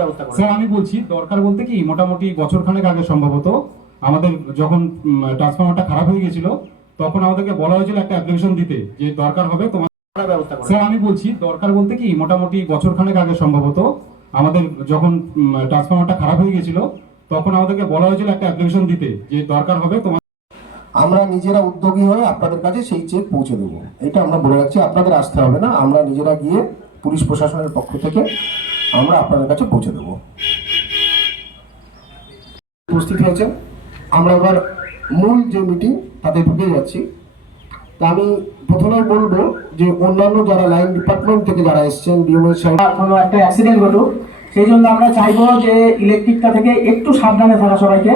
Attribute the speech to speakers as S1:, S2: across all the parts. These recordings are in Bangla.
S1: ব্যবস্থা করে
S2: স্যার আমি বলছি দরকার বলতে কি মোটামুটি বছর খানেক আগে সম্ভবত আমাদের যখন ট্রান্সফরমারটা খারাপ হয়ে গেছিল তখন আমাদেরকে বলা হয়েছিল একটা অ্যাপ্লিকেশন দিতে যে দরকার হবে তোমার
S1: ব্যবস্থা করে।
S2: স্যার আমি বলছি দরকার বলতে কি মোটামুটি বছর খানেক আগে সম্ভবত আমাদের যখন ট্রান্সফরমারটা খারাপ হয়ে গেছিল তখন আমাদেরকে বলা হয়েছিল একটা অ্যাপ্লিকেশন দিতে যে দরকার হবে তোমার
S3: আমরা নিজেরা উদ্যোগী হয়ে আপনাদের কাছে সেই চেক পৌঁছে দেবো। এটা আমরা বলে রাখছি আপনাদের আসতে হবে না আমরা নিজেরা গিয়ে পুলিশ প্রশাসনের পক্ষ থেকে আমরা আপনাদের কাছে পৌঁছে দেবো। উপস্থিত হয়েছে আমরা আবার মূল যে মিটিং তাতে ঢুকে যাচ্ছি। তা আমি প্রথমে বলব যে অন্যান্য যারা লাইন ডিপার্টমেন্ট থেকে যারা এসছেন ডিএমএস সাহেব
S4: কোনো একটা অ্যাক্সিডেন্ট ঘটুক, সেই জন্য আমরা চাইব যে ইলেকট্রিকটা থেকে একটু সাবধানে থাকা সবাইকে।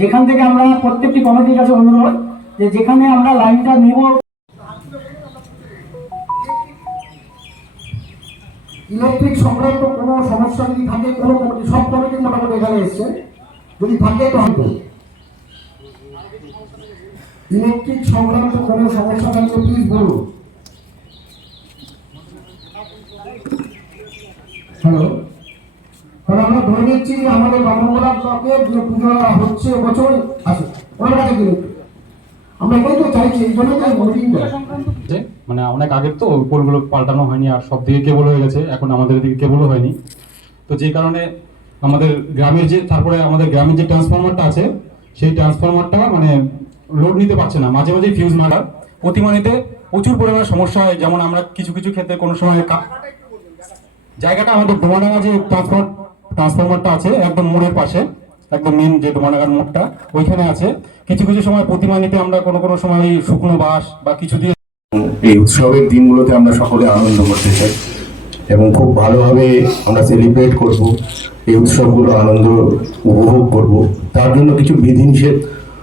S4: যেখান থেকে আমরা প্রত্যেকটি কমিটির কাছে অনুরোধ যে যেখানে আমরা লাইনটা নিব
S3: ইলেকট্রিক সংক্রান্ত কোনো সমস্যা যদি থাকে, কোনো কমিটি সব কমিটি মোটামুটি এখানে এসছে। যদি থাকে, তো আমি ইলেকট্রিক সংক্রান্ত কোনো সমস্যা থাকলে প্লিজ বলুন। হ্যালো তাহলে আমরা ধরে নিচ্ছি যে আমাদের বামনগোলা ব্লকের যে পুজো হচ্ছে এবছর আছে ওনার কাছে আমরা এটাই তো চাইছি, এই জন্য তাই
S2: যে মানে অনেক আগের তো পোলগুলো পাল্টানো হয়নি আর সব দিকে কেবল হয়ে গেছে, এখন আমাদের দিকে কেবলও হয়নি। তো যে কারণে আমাদের গ্রামের যে, তারপরে আমাদের গ্রামের যে ট্রান্সফরমারটা আছে, সেই ট্রান্সফরমারটা মানে লোড নিতে পারছে না। মাঝে মাঝে ফিউজ মারা। প্রতিমানিতে প্রচুর পরিমাণে সমস্যা হয়। যেমন আমরা কিছু কিছু ক্ষেত্রে কোনো সময় জায়গাটা আমাদের ডোমাডাঙ্গা যে ট্রান্সফর ট্রান্সফরমারটা আছে, একদম মোড়ের পাশে, একদম মেন যে ডোমাডাঙ্গার মোড়টা, ওইখানে আছে। কিছু কিছু সময় প্রতিমানিতে আমরা কোনো কোনো সময় শুকনো বাঁশ বা কিছু দিয়ে
S5: এই উৎসবের দিনগুলোতে আমরা সকলে আনন্দ করতে চাই এবং খুব ভালোভাবে আমরা সেলিব্রেট করব, এই উৎসবগুলো আনন্দ উপভোগ করব। তার জন্য কিছু বিধিনিষেধ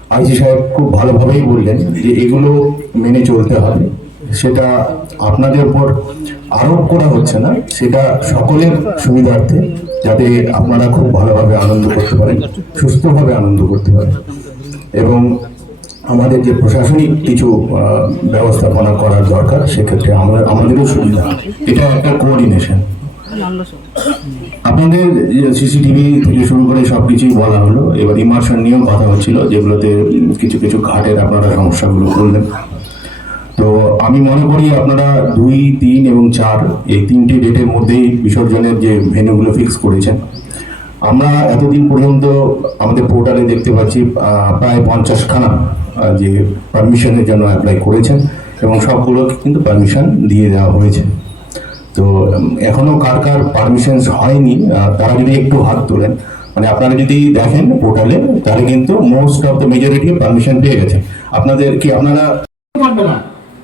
S5: আইসি সাহেব খুব ভালোভাবেই বললেন যে এগুলো মেনে চলতে হবে। সেটা আপনাদের উপর আরোপ করা হচ্ছে না, সেটা সকলের সুবিধার্থে যাতে আপনারা খুব ভালোভাবে আনন্দ করতে পারেন, সুস্থভাবে আনন্দ করতে পারেন। এবং আমাদের যে প্রশাসনিক কিছু ব্যবস্থাপনা করার দরকার, সেক্ষেত্রে আমরা, আমাদেরও সুবিধা এটা একটা কোঅর্ডিনেশন আপনাদের সিসিটিভি থেকে শুরু করে সব কিছুই বলা হলো। এবার ইমার্শন নিয়েও কথা হচ্ছিল, যেগুলোতে কিছু কিছু ঘাটের আপনারা সমস্যাগুলো করলেন তো আমি মনে করি আপনারা দুই, তিন এবং চার, এই তিনটি ডেটের মধ্যেই বিসর্জনের যে ভেন্যুগুলো ফিক্স করেছেন। আমরা এতদিন পর্যন্ত আমাদের পোর্টালে দেখতে পাচ্ছি প্রায় পঞ্চাশখানা যে পারমিশনের জন্য অ্যাপ্লাই করেছেন এবং সবগুলোকে কিন্তু পারমিশন দিয়ে দেওয়া হয়েছে। তো উম, এখনও কার কার পারমিশন হয়নি তারা যদি একটু হাত তোলেন মানে আপনারা যদি দেখেন পোর্টালে তাহলে কিন্তু most of the majority permission পেয়ে গেছে। আপনাদের কি আপনারা
S4: না।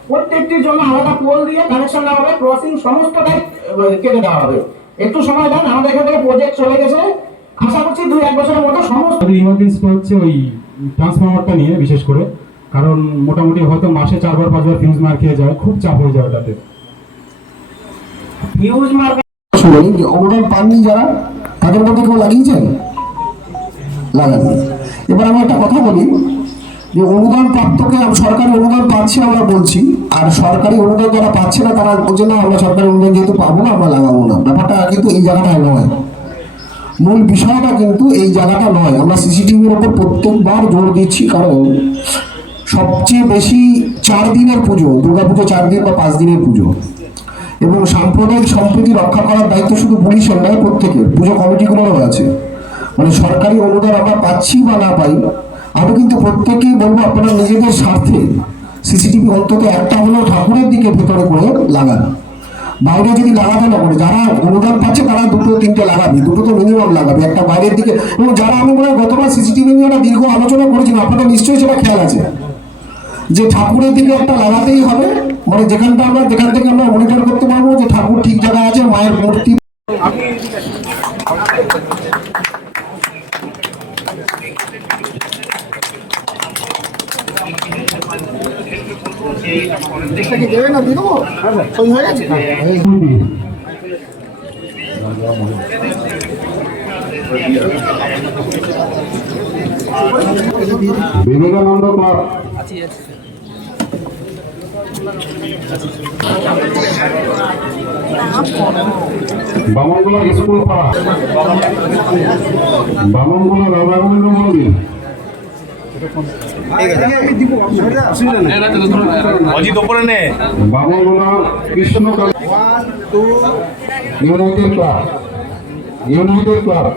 S4: প্রত্যেকটির জন্য আলাদা পোল দিয়ে কানেকশন দেওয়া হবে ক্রসিং সমস্তটাই কেটে দেওয়া হবে। একটু সময় দেন আমাদের এখান থেকে প্রজেক্ট চলে গেছে। আশা করছি দুই এক বছরের মধ্যে সমস্ত
S2: আমাদের ইমার্জেন্সিটা হচ্ছে ওই ট্রান্সফরমারটা নিয়ে বিশেষ করে। কারণ মোটামুটি হয়তো মাসে চারবার পাঁচবার ফিউজ মার খেয়ে যায় খুব চাপ হয়ে যায় ওটাতে।
S4: হিউজ মার্কেট
S3: শুনুন যে অনুদান পাননি যারা তাদের মধ্যে কেউ লাগিয়েছেন? লাগাননি। এবার আমি একটা কথা বলি যে অনুদান প্রাপ্তকে আম- সরকারি অনুদান পাচ্ছে আমরা বলছি আর সরকারি অনুদান যারা পাচ্ছে না তারা বলছে না আমরা সরকারি অনুদান যেহেতু পাবো না আমরা লাগাবো না। ব্যাপারটা কিন্তু এই জায়গাটায় নয়। মূল বিষয়টা কিন্তু এই জায়গাটা নয়। আমরা সিসিটিভির ওপর প্রত্যেকবার জোর দিচ্ছি, কারণ সবচেয়ে বেশি চার দিনের পুজো, দুর্গাপুজো চার দিন বা পাঁচ দিনের পুজো। এবং সাম্প্রদায়িক সম্প্রীতি রক্ষা করার দায়িত্ব শুধু পুলিশের নয় প্রত্যেকের, পুজো কমিটিগুলোরও আছে। মানে সরকারি অনুদান আমরা পাচ্ছি বা না পাই, আমি কিন্তু প্রত্যেকেই বলব আপনারা নিজেদের স্বার্থে সিসিটিভি অন্তত একটা হলেও ঠাকুরের দিকে ভেতরে করে লাগান। বাইরে যদি লাগাতে না করে যারা অনুদান পাচ্ছে তারা দুটো, তিনটে লাগাবে, দুটো তো মিনিমাম লাগাবে। একটা বাইরের দিকে এবং যারা আমি মনে হয় গতবার সিসিটিভি নিয়ে একটা দীর্ঘ আলোচনা করেছিলাম, আপনাদের নিশ্চয়ই সেটা খেয়াল আছে। যে ঠাকুরের দিকে একটা লাগাতেই হবে মানে যেখানটা আমরা, যেখান থেকে আমরা মনিটর করতে পারব যে ঠাকুর ঠিক জায়গায় আছে, মায়ের মূর্তি
S2: বিবেকানন্দ ক্লাব বামনগোলা স্কুল পাড়া। বামনগোলা রাধা গোবিন্দ মন্দির।
S1: অজিত ওপরে নে।
S2: Bamangola Krishna united club. United club.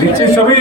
S1: দিচ্ছিস ছবি?